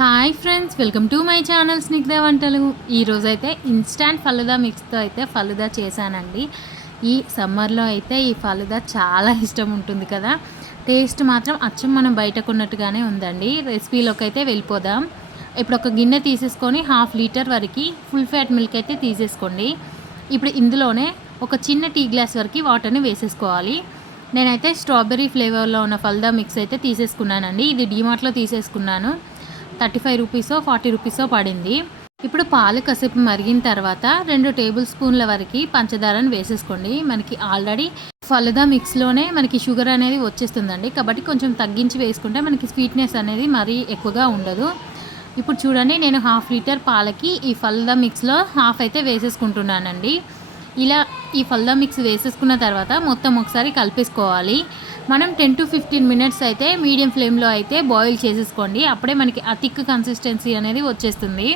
Hi friends, welcome to my channel Snigdha వంటలు. ఈరోజైతే instant falooda మిక్స్తో అయితే ఫలుదా చేశానండి. ఈ సమ్మర్లో అయితే ఈ ఫలుదా చాలా ఇష్టం ఉంటుంది కదా. టేస్ట్ మాత్రం అచ్చం మనం బయట కొన్నట్టుగానే ఉందండి. రెసిపీలోకి అయితే వెళ్ళిపోదాం. ఇప్పుడు ఒక గిన్నె తీసేసుకొని 1/2 లీటర్ వరకు ఫుల్ ఫ్యాట్ మిల్క్ అయితే తీసేసుకోండి. ఇప్పుడు ఇందులోనే ఒక చిన్న టీ గ్లాస్ వరకు వాటర్ని వేసేసుకోవాలి. నేనైతే స్ట్రాబెర్రీ ఫ్లేవర్లో ఉన్న ఫలుదా మిక్స్ అయితే తీసేసుకున్నానండి. ఇది డీమార్ట్లో తీసేసుకున్నాను. 35 రూపీసో 40 రూపీసో పడింది. ఇప్పుడు పాలు కాసేపు మరిగిన తర్వాత 2 టేబుల్ స్పూన్ల వరకు పంచదారను వేసేసుకోండి. మనకి ఆల్రెడీ ఫలుదా మిక్స్లోనే మనకి షుగర్ అనేది వచ్చేస్తుందండి, కాబట్టి కొంచెం తగ్గించి వేసుకుంటే మనకి స్వీట్నెస్ అనేది మరీ ఎక్కువగా ఉండదు. ఇప్పుడు చూడండి, నేను 1/2 లీటర్ పాలకి ఈ ఫలుదా మిక్స్లో హాఫ్ అయితే వేసేసుకుంటున్నానండి. ఇలా ఈ ఫలుదా మిక్స్ వేసేసుకున్న తర్వాత మొత్తం ఒకసారి కలిపేసుకోవాలి. మనం 10 to 15 మినిట్స్ అయితే మీడియం ఫ్లేమ్లో అయితే బాయిల్ చేసేసుకోండి. అప్పుడే మనకి ఆ థిక్ కన్సిస్టెన్సీ అనేది వచ్చేస్తుంది.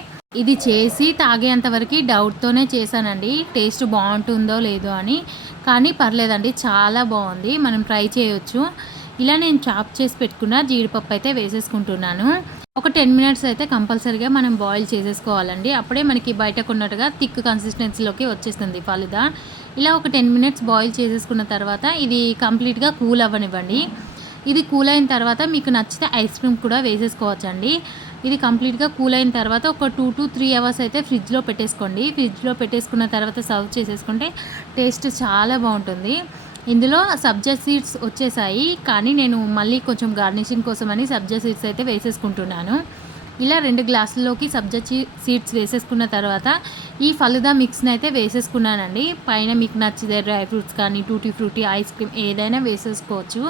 ఇది చేసి తాగేంత వరకు డౌట్తోనే చేశానండి, టేస్ట్ బాగుంటుందో లేదో అని. కానీ పర్లేదండి, చాలా బాగుంది. మనం ట్రై చేయొచ్చు. ఇలా నేను చాప్ చేసి పెట్టుకున్న జీడిపప్పు అయితే వేసేసుకుంటున్నాను. ఒక 10 మినిట్స్ అయితే కంపల్సరీగా మనం బాయిల్ చేసేసుకోవాలండి. అప్పుడే మనకి బయట కొన్నట్టుగా థిక్ కన్సిస్టెన్సీలోకి వచ్చేస్తుంది ఫలుదా. ఇలా ఒక 10 మినిట్స్ బాయిల్ చేసేసుకున్న తర్వాత ఇది కంప్లీట్గా కూల్ అవ్వనివ్వండి. ఇది కూల్ అయిన తర్వాత మీకు నచ్చితే ఐస్ క్రీమ్ కూడా వేసేసుకోవచ్చండి. ఇది కంప్లీట్గా కూల్ అయిన తర్వాత ఒక 2 to 3 అవర్స్ అయితే ఫ్రిడ్జ్లో పెట్టేసుకోండి. ఫ్రిడ్జ్లో పెట్టేసుకున్న తర్వాత సర్వ్ చేసేసుకుంటే టేస్ట్ చాలా బాగుంటుంది. ఇందులో సబ్జా సీడ్స్ వచ్చేసాయి, కానీ నేను మళ్ళీ కొంచెం గార్నిషింగ్ కోసమని సబ్జా సీడ్స్ అయితే వేసేసుకుంటున్నాను. ఇలా 2 గ్లాసుల్లోకి సబ్జా సీడ్స్ వేసేసుకున్న తర్వాత ఈ ఫలుదా మిక్స్ని అయితే వేసేసుకున్నానండి. పైన మీకు నచ్చితే డ్రై ఫ్రూట్స్ కానీ టూటీ ఫ్రూటీ ఐస్ క్రీమ్ ఏదైనా వేసేసుకోవచ్చు.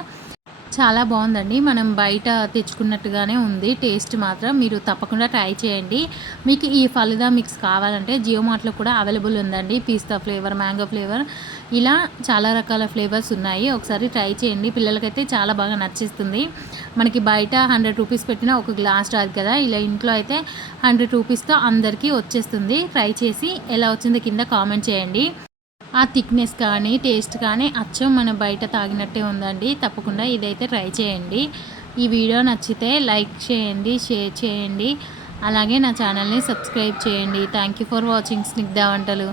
చాలా బాగుందండి. మనం బయట తెచ్చుకున్నట్టుగానే ఉంది. టేస్ట్ మాత్రం మీరు తప్పకుండా ట్రై చేయండి. మీకు ఈ ఫలుదా మిక్స్ కావాలంటే జియో మార్ట్లో కూడా అవైలబుల్ ఉందండి. పిస్తా ఫ్లేవర్, మ్యాంగో ఫ్లేవర్, ఇలా చాలా రకాల ఫ్లేవర్స్ ఉన్నాయి. ఒకసారి ట్రై చేయండి. పిల్లలకైతే చాలా బాగా నచ్చేస్తుంది. మనకి బయట 100 రూపీస్ పెట్టిన ఒక గ్లాస్ రాదు కదా, ఇలా ఇంట్లో అయితే 100 రూపీస్తో అందరికీ వచ్చేస్తుంది. ట్రై చేసి ఎలా వచ్చిందో కింద కామెంట్ చేయండి. ఆ థిక్నెస్ కానీ టేస్ట్ కానీ అచ్చం మన బయట తాగినట్టే ఉందండి. తప్పకుండా ఇదైతే ట్రై చేయండి. ఈ వీడియో నచ్చితే లైక్ చేయండి, షేర్ చేయండి, అలాగే నా ఛానల్ని సబ్స్క్రైబ్ చేయండి. Thank you for watching Snigdha వంటలు.